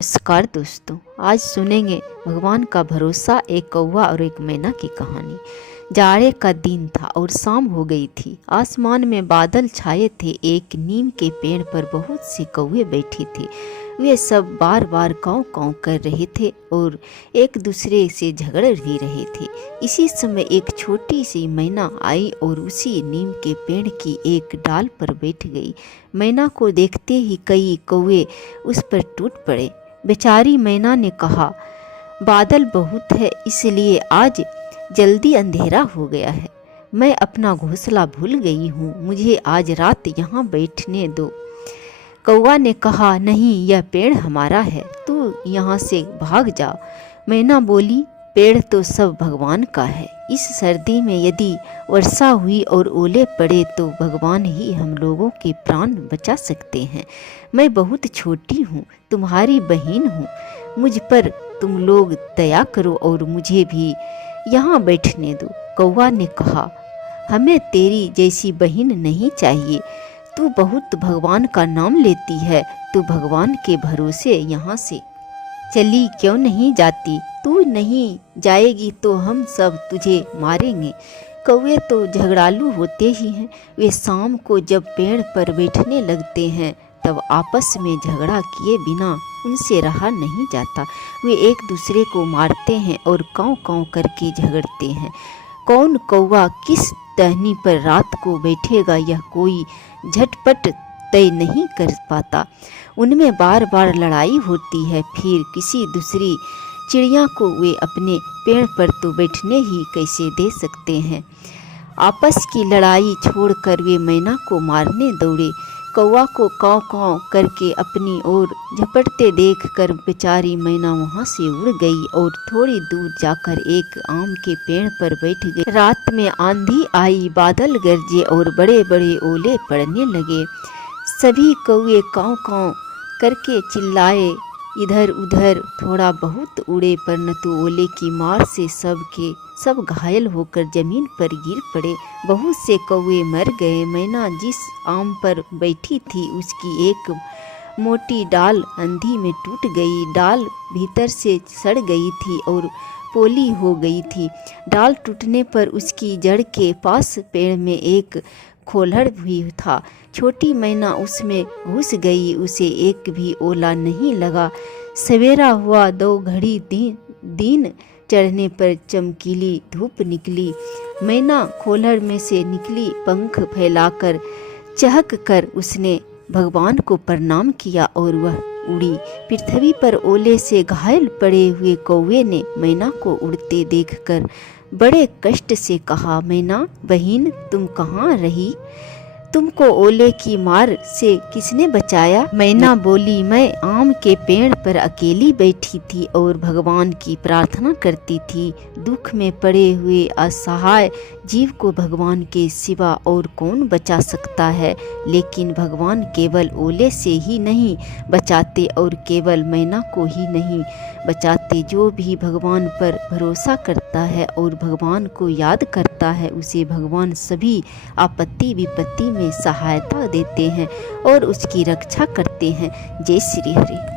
नमस्कार दोस्तों, आज सुनेंगे भगवान का भरोसा, एक कौवा और एक मैना की कहानी। जाड़े का दिन था और शाम हो गई थी। आसमान में बादल छाए थे। एक नीम के पेड़ पर बहुत से कौवे बैठे थे। वे सब बार बार काँव काँव कर रहे थे और एक दूसरे से झगड़ भी रहे थे। इसी समय एक छोटी सी मैना आई और उसी नीम के पेड़ की एक डाल पर बैठ गई। मैना को देखते ही कई कौवे उस पर टूट पड़े। बेचारी मैना ने कहा, बादल बहुत है इसलिए आज जल्दी अंधेरा हो गया है। मैं अपना घोंसला भूल गई हूँ, मुझे आज रात यहाँ बैठने दो। कौवा ने कहा, नहीं, यह पेड़ हमारा है, तू यहाँ से भाग जा। मैना बोली, पेड़ तो सब भगवान का है। इस सर्दी में यदि वर्षा हुई और ओले पड़े तो भगवान ही हम लोगों के प्राण बचा सकते हैं। मैं बहुत छोटी हूँ, तुम्हारी बहन हूँ, मुझ पर तुम लोग दया करो और मुझे भी यहाँ बैठने दो। कौवा ने कहा, हमें तेरी जैसी बहन नहीं चाहिए। तू बहुत भगवान का नाम लेती है, तू भगवान के भरोसे यहाँ से चली क्यों नहीं जाती? तू नहीं जाएगी तो हम सब तुझे मारेंगे। कौवे तो झगड़ालू होते ही हैं। वे शाम को जब पेड़ पर बैठने लगते हैं तब आपस में झगड़ा किए बिना उनसे रहा नहीं जाता। वे एक दूसरे को मारते हैं और काँव काँव करके झगड़ते हैं। कौन कौवा किस टहनी पर रात को बैठेगा यह कोई झटपट तय नहीं कर पाता। उनमें बार बार लड़ाई होती है। फिर किसी दूसरी चिड़िया को वे अपने पेड़ पर तो बैठने ही कैसे दे सकते हैं। आपस की लड़ाई छोड़कर वे मैना को मारने दौड़े। कौवा को काँव काँव करके अपनी ओर झपटते देखकर बेचारी मैना वहाँ से उड़ गई और थोड़ी दूर जाकर एक आम के पेड़ पर बैठ गई। रात में आंधी आई, बादल गरजे और बड़े बड़े ओले पड़ने लगे। सभी कौवे काँव काँव करके चिल्लाए, इधर उधर थोड़ा बहुत उड़े, परंतु ओले की मार से सब के सब घायल होकर जमीन पर गिर पड़े। बहुत से कौवे मर गए। मैना जिस आम पर बैठी थी उसकी एक मोटी डाल आंधी में टूट गई। डाल भीतर से सड़ गई थी और पोली हो गई थी। डाल टूटने पर उसकी जड़ के पास पेड़ में एक खोलड़ भी था। छोटी मैना उसमें घुस गई, उसे एक भी ओला नहीं लगा। सवेरा हुआ, 2 घड़ी दिन चढ़ने पर चमकीली धूप निकली। मैना खोलड़ में से निकली, पंख फैलाकर चहक कर उसने भगवान को प्रणाम किया और वह उड़ी। पृथ्वी पर ओले से घायल पड़े हुए कौवे ने मैना को उड़ते देखकर बड़े कष्ट से कहा, मैना बहन, तुम कहाँ रही? तुमको ओले की मार से किसने बचाया? मैना बोली, मैं आम के पेड़ पर अकेली बैठी थी और भगवान की प्रार्थना करती थी। दुख में पड़े हुए असहाय जीव को भगवान के सिवा और कौन बचा सकता है? लेकिन भगवान केवल ओले से ही नहीं बचाते और केवल मैना को ही नहीं बचाते। जो भी भगवान पर भरोसा करता है और भगवान को याद करता है उसे भगवान सभी आपत्ति विपत्ति में सहायता देते हैं और उसकी रक्षा करते हैं। जय श्री हरि।